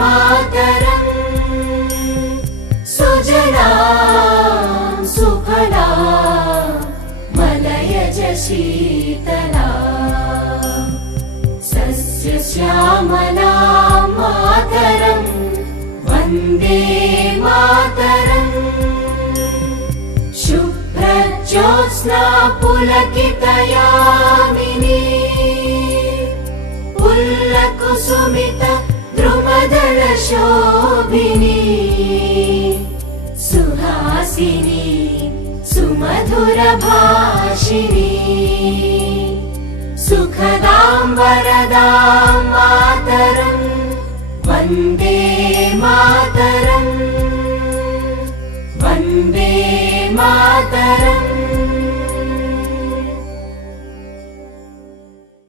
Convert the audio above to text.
मातरम् सुजलां सुफलां मलयज शीतलां सस्यश्यामलां मातरं वन्दे मातरम् शुभ्रज्योत्स्ना पुलकितयामिनी पुल्लकुसुमित द्रुमदलशोभिनी सुहासिनी सुमधुरभाषिणी सुखदां वरदां मातरं वन्दे मातरम् वन्दे मातरम्।